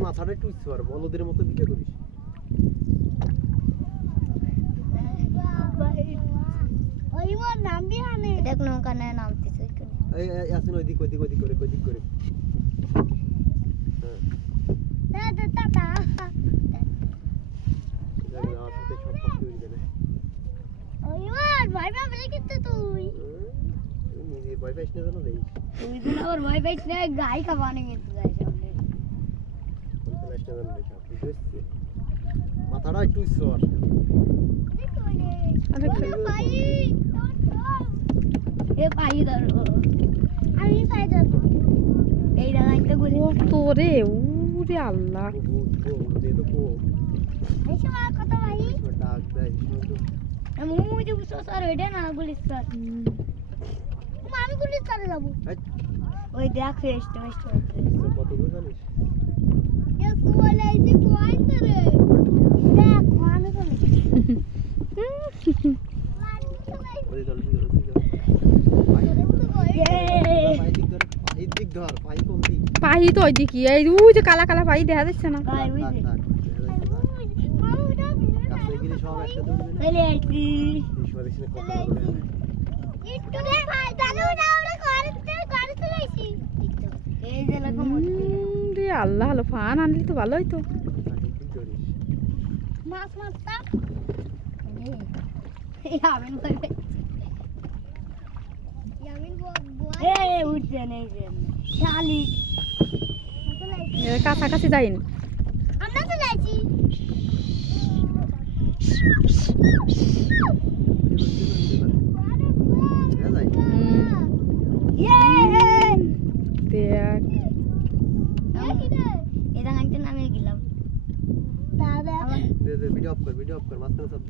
মাথাটা একটু ইচ্ছে আর বলদের মতো বিকে করিস দেখ নৌকা নেয় নামতেছে আসেন ওইদিক ওইদিক ওইদিক করে ওইদিক করে ভয় পাবি কিন্তু তুই ভয় পাইস না জানো দেই তুই দিন আবার ভয় পাইস না গাই খাবানে কিন্তু যাই সামনে মাথাটা একটু ইসর এ পাই ধরো আমি পাই ধরো এই লাইনটা গুলি তোরে ওরে আল্লাহ দে তো কো এই সময় কত ভাই ডাক দেয় আমি মুজে বুঝছার ওইটা না গুলি স্যার আমি গুলি স্যারে যাব ওই দেখ ফেস টু ফেস কত দূর জানিস এস বলে এই যে পয়েন্ট রে দেখ ওখানে চলে ওই চল পাহি তো ওইদিকে এই ওই যে কালা কালা পাহি দেখা যাচ্ছে না ভাই ওই যে চলে আইছি একটু রে ভাই জানো না আমরা ঘরে চলে আইছি এই যে লাগো রে আল্লাহ হলো ফান আনলি তো ভালোই তো মাছ মাছটা এই আমিন ভাই ইয়ামিন এই উঠছে নেই যে শালি কাছাকাছি যাইনি আমরা চলে আইছি দেখ এটা নামতে নামে গেলাম দাদা ভিডিও অফ কর মাঝখানে সব